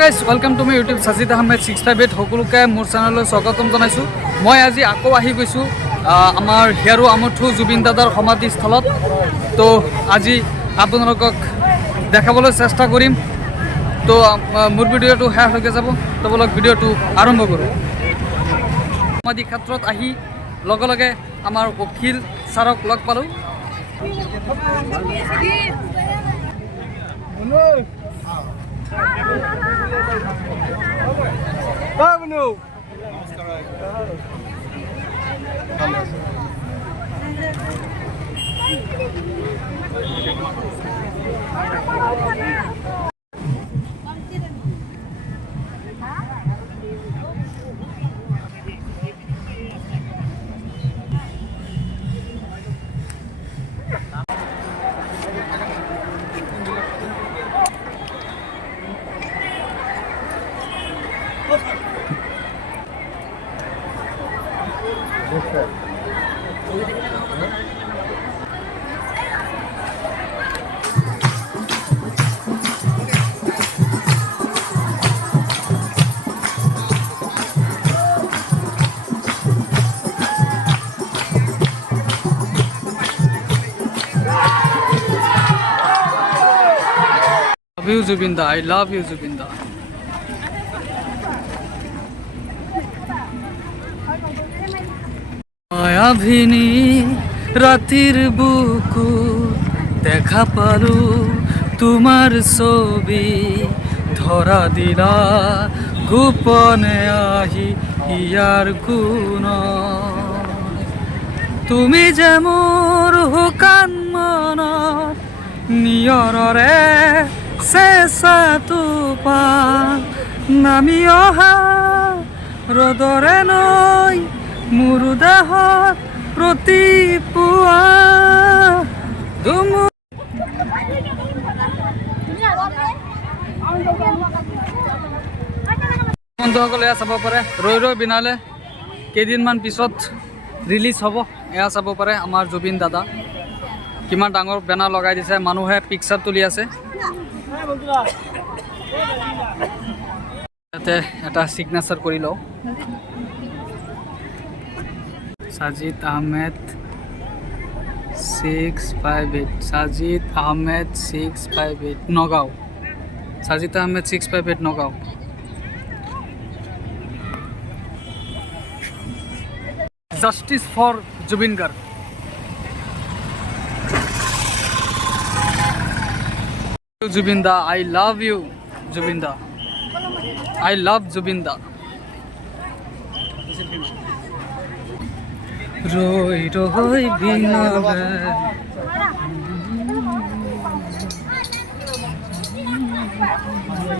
Guys welcome to my YouTube Sajid Ahmed 658 সকলোকে মোৰ চেনেললৈ স্বাগতম জনাইছোঁ। মই আজি আকৌ আহি গৈছোঁ আমাৰ হিয়াৰু আমঠু জুবিন দাদাৰ সমাধিস্থলত। তো আজি আপোনালোকক দেখাবলৈ চেষ্টা কৰিম। তো মোৰ ভিডিঅ'টো শেষ হৈ যাব, তো বলক ভিডিঅ'টো আৰম্ভ কৰোঁ। সমাধি ক্ষেত্ৰত আহি লগে লগে আমাৰ অখিল ছাৰক লগ পালোঁ। Love you, Zubeen da. I love you, Zubeen da. মায়াভিনী রাতির বুকু দেখা পালু তোমার ছবি ধরা দিলা গোপনে আহি ইয়ার গুণ তুমি যে মোর হুকান মনত নিয়ৰৰে চেঁচা টোপাল নামি অহা ৰ'দৰে নৈ মোৰ দেহত প্ৰতিপুৱা বন্ধুসকলে এয়া চাব পাৰে ৰৈ ৰৈ বিনালে কেইদিনমান পিছত ৰিলিজ হ'ব। এয়া চাব পাৰে আমাৰ জুবিন দাদা কিমান ডাঙৰ বেনাৰ লগাই দিছে, মানুহে পিকচাৰ তুলি আছে। ইয়াতে এটা চিগনেচাৰ কৰি লওঁ। Sajid Ahmed 658 Sajid Ahmed 658 Nagaon. Sajid Ahmed 658 Nagaon. Justice for Zubeen Garg. Zubeen da, I love you, Zubeen da. I love Zubeen da. রই রই বিনাবে